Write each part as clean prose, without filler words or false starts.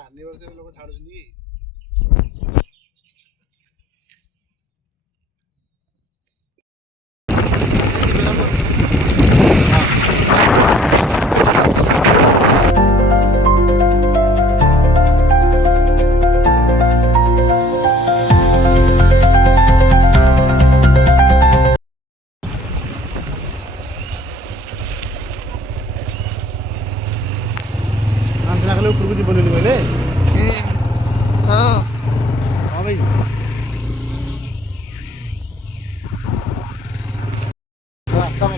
अन्य वर्ष लोक छाडुछन् उपरको चाहिँ बोल्नु मैले भाइ रास्तामा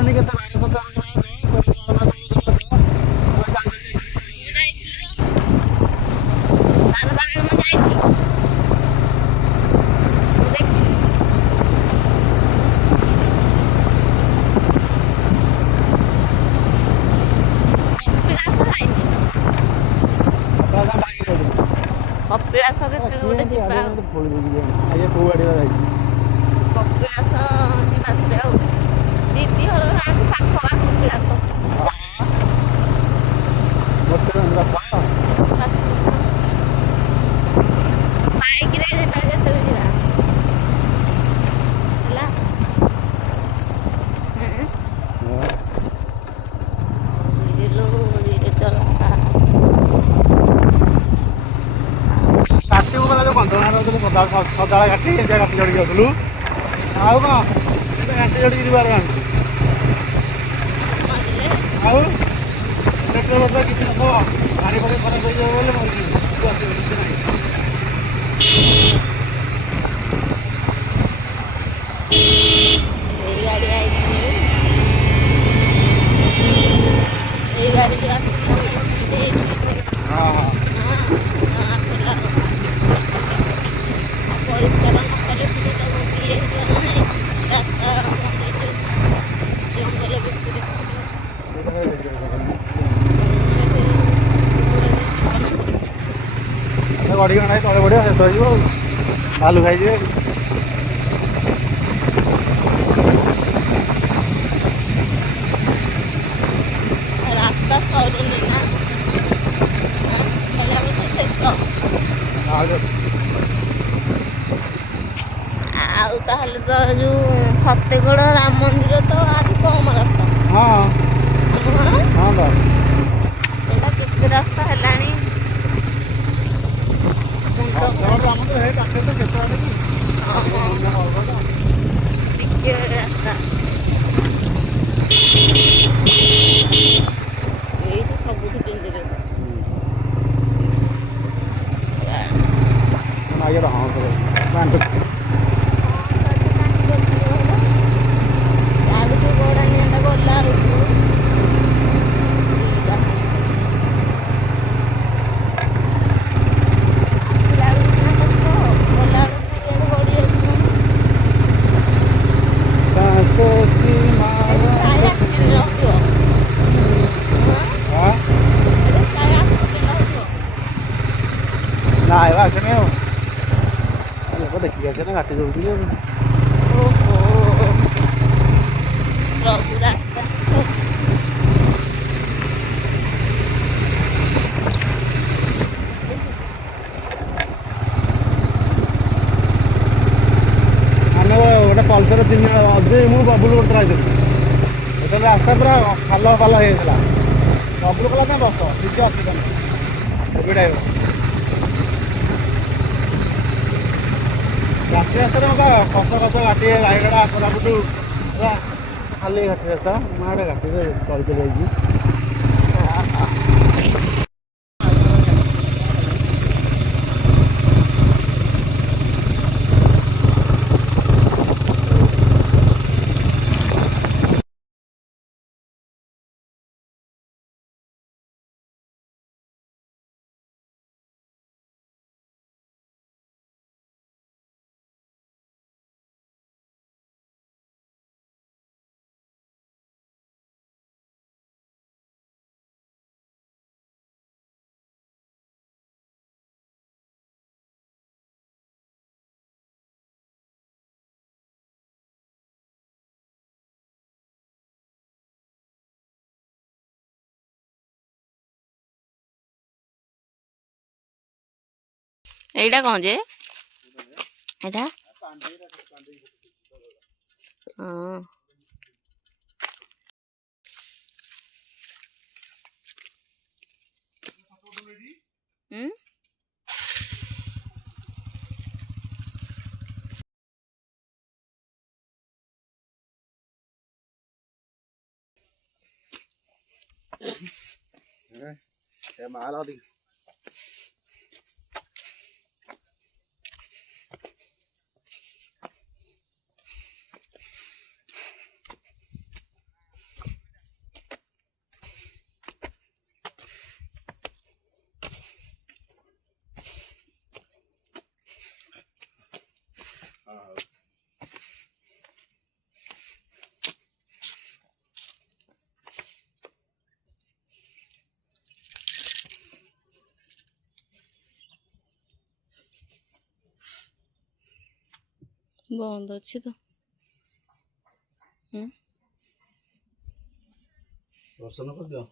लगिदिनु कपिलास गोटे जावा कपिलास जावा दीदी घर पाख कपिलास बाइक रे जेते जिवा हला धीरे चला सदा घाटी घाटी चढ़ी जाऊलु आउ कौन घाटी चढ़ी जीवार आउ पेट्रोल किसी लोक गाड़ी फड़ी खराब हो गड़ी ना तले बढ़िया शेष हो भालू खाई रास्ता सरुनी ना शेष ଆଉ ତାହେଲେ ତ ଯୋଉ ଫତେଗଡ଼ ରାମ ମନ୍ଦିର ତ ଆଜି କମ ରାସ୍ତା। ହଁ ହଁ ତ ଏଇଟା କେତେ ରାସ୍ତା ହେଲାଣି ମୁଣ୍ଡ ଆମର ତ ହେଇ ପାଖରେ ତ କେତେ ଆଡ଼େ କି ଟିକେ ରାସ୍ତା ଏଇଠି ସବୁଠୁ ଡେଞ୍ଜରସ୍। ଆଜ୍ଞା ହଁ ଆଡ଼କୁ ଗୋଡ଼ା ନିଆଟା ଗଲା ବେଳକୁ ନାଇଁ ବା ଆସନି ଆଉ ଲୋକ ଦେଖିକି ଆସିବେ ନା ଘାଟି ଚଳୁଛନ୍ତି ଆଉ। ଓହୋ ପ୍ରଭୁ ରାସ୍ତା ଆମେ ଗୋଟେ ପଲ୍ସର 3 ଜଣ ଅଜୟ ମୁଁ ବବୁଲ ଗୋଟେ ରହିଥିଲି। ଯେତେବେଳେ ରାସ୍ତା ପୁରା ଖାଲ ପାଲ ହେଇଯାଇଥିଲା ବବୁଲ କଲା ନା ବସ କିଛି ଅସୁବିଧା ନାହିଁ ସୁବିଧା ହେଇଗଲା। ଘାଟି ରାସ୍ତାରେ କଷ ଘାଟି ରାୟଗଡ଼ା କୋରାପୁଟ ପୁରା ଖାଲି ଘାଟି ରାସ୍ତା ମୁଁ ଗୋଟେ ଘାଟିରେ ଚଳି ଯାଇଛି। ଏଇଟା କ'ଣ ଯେ ଏଇଟା ହଁ ମାଲ ଅଧିକ ବନ୍ଦ ଅଛି ତ ଦର୍ଶନ କରିଦିଅ।